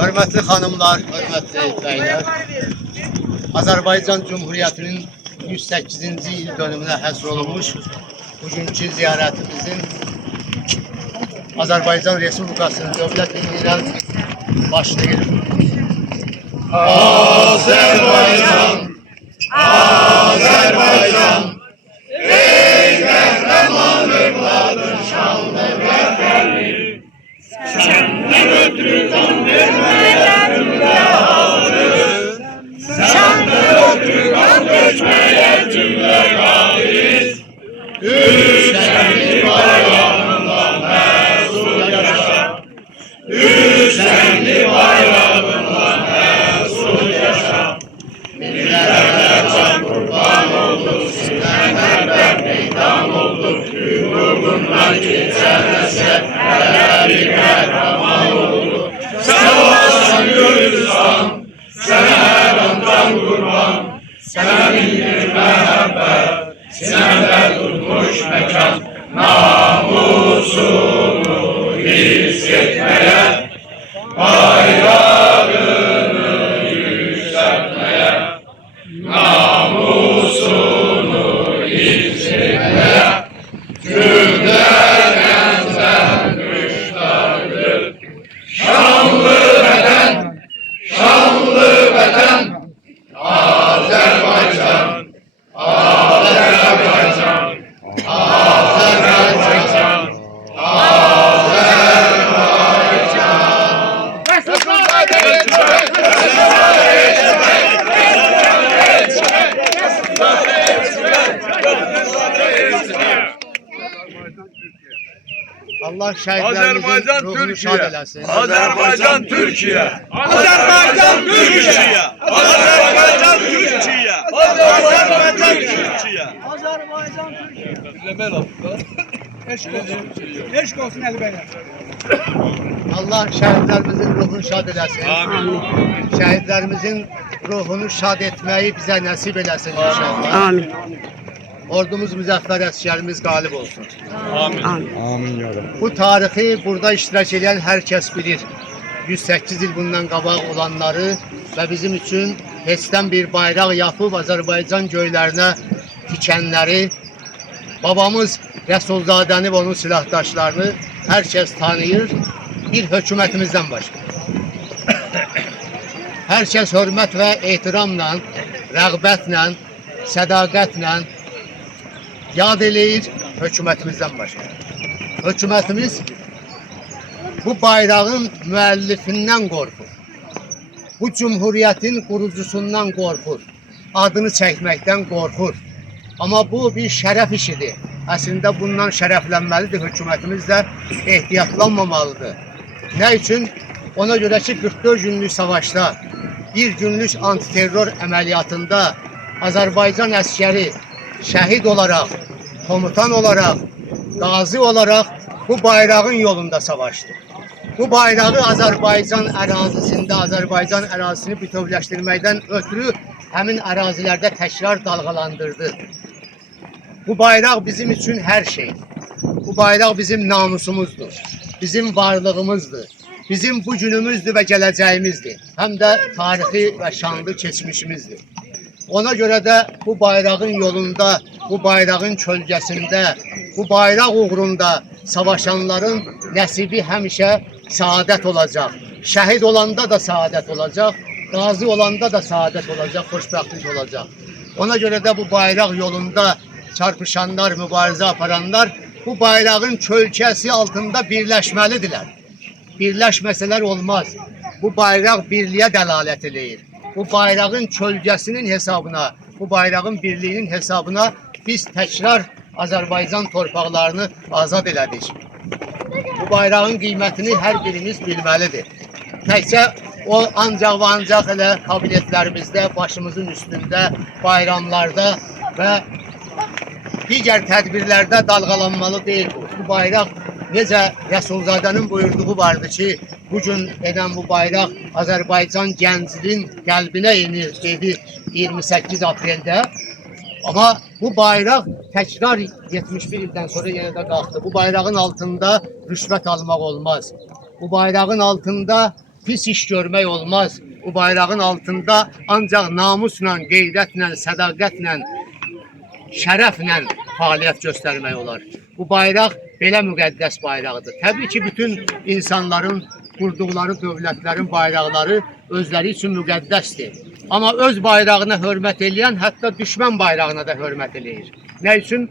Hörmətli xanımlar, hörmətli bəylər, Azərbaycan Cumhuriyyətinin 108-ci il dönümünə həsr olunmuş bugünkü ziyarətimizin Azərbaycan Respublikasının dövlət himni ilə başlayır. Azərbaycan, Azərbaycan, ey qəhrəman övladın şanlı rəhbəri, səndən ötürü qan verməyə cümlə hazır, səndən ötürü qan dökməyə cümlə qadir, Hüseyni bayrağında məsul yaşa, Hüseyni bayrağında məsul yaşa, millətlərə can qurban olduq, sinələrdə meydan olduq, hüququndan keçən əsər, hələ bir qəhrəman olduq. Sən olasan Gürcistan, sənə hər andan qurban, sənin bir məhəbbət, sinəndə tutmuş məkan, namusunu hiss etməyə, bayrağını yükseltməyə, namusunu hiss etməyə, güldən müştaqdır. Şanlı vətən, Azərbaycan, Azərbaycan, Azərbaycan, Allah şəhidlərimizin ruhunu şad eləsin. Azərbaycan Türkiyə. Azərbaycan Türkiyə. Azərbaycan Türkiyə. Azərbaycan Türkiyə. Azərbaycan Türkiyə. Eşq olsun Əlibəylər. Allah şəhidlərimizin ruhunu şad eləsin. Amin. Şəhidlərimizin ruhunu şad etməyi bizə nəsib eləsin inşallah. Amin. Ordumuz müzəffər, əsgərimiz qalib olsun. Amin. Amin. Bu tarixi burada iştirak edən hər kəs bilir. 108 il bundan qabaq olanları və bizim üçün heçdən bir bayraq yapıb Azərbaycan göylərinə tikənləri, babamız Rəsulzadəni və onun silahdaşlarını hər kəs tanıyır, bir hökumətimizdən başqa. Hər kəs hörmət və ehtiramla, rəğbətlə, sədaqətlə yad eləyir hökumətimizdən başqa. Hökumətimiz bu bayrağın müəllifindən qorxur. Bu cumhuriyyətin qurucusundan qorxur. Adını çəkməkdən qorxur. Amma bu bir şərəf işidir. Əslində bundan şərəflənməlidir. Hökumətimiz də ehtiyatlanmamalıdır. Nə üçün? Ona görə ki 44 günlük savaşda, bir günlük antiterror əməliyyatında Azərbaycan əskəri şəhid olaraq, komutan olaraq, qazi olaraq bu bayrağın yolunda savaşdı. Bu bayrağı Azərbaycan ərazisində, Azərbaycan ərazisini bütövləşdirməkdən ötürü həmin ərazilərdə təkrar dalğalandırdı. Bu bayraq bizim üçün hər şeydir. Bu bayraq bizim namusumuzdur, bizim varlığımızdır, bizim bu günümüzdür və gələcəyimizdir. Həm də tarixi və şanlı keçmişimizdir. Ona görə də bu bayrağın yolunda, bu bayrağın kölgəsində, bu bayraq uğrunda savaşanların nəsibi həmişə saadət olacaq. Şəhid olanda da saadət olacaq, qazi olanda da saadət olacaq, xoşbəxtlik olacaq. Ona görə də bu bayraq yolunda çarpışanlar, mübarizə aparanlar bu bayrağın kölgəsi altında birləşməlidirlər. Birləşməsələr olmaz. Bu bayraq birliyə dəlalət eləyir. Bu bayrağın kölgəsinin hesabına, bu bayrağın birliyinin hesabına biz təkrar Azərbaycan torpaqlarını azad elədik. Bu bayrağın qiymətini hər birimiz bilməlidir. Təkcə o ancaq və ancaq elə kabinetlərimizdə, başımızın üstündə, bayramlarda və digər tədbirlərdə dalğalanmalı deyil. Bu bayraq necə Rəsulzadənin buyurduğu vardı ki, bugün edən bu bayraq Azərbaycan gəncinin qəlbinə inir dedi 28 apreldə. Ama bu bayraq tekrar 71 ildən sonra yenə də qalxdı. Bu bayrağın altında rüşvət almaq olmaz. Bu bayrağın altında pis iş görmək olmaz. Bu bayrağın altında ancaq namusla, qeyrətlə, sədaqətlə, şərəflə fəaliyyət göstərmək olar. Bu bayraq belə müqəddəs bayraqdır. Təbii ki, bütün insanların qurduqları dövlətlərin bayraqları özləri üçün müqəddəsdir. Amma öz bayrağına hörmət eləyən hətta düşmən bayrağına da hörmət eləyir. Nə üçün?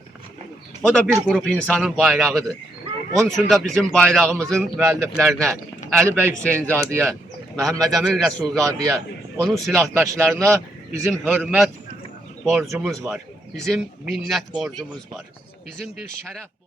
O da bir qrup insanın bayrağıdır. Onun üçün də bizim bayrağımızın müəlliflərinə, Əli bəy Hüseynzadəyə, Məhəmməd Əmin Rəsulzadəyə, onun silahdaşlarına bizim hörmət borcumuz var. Bizim minnət borcumuz var. Bizim bir şərəf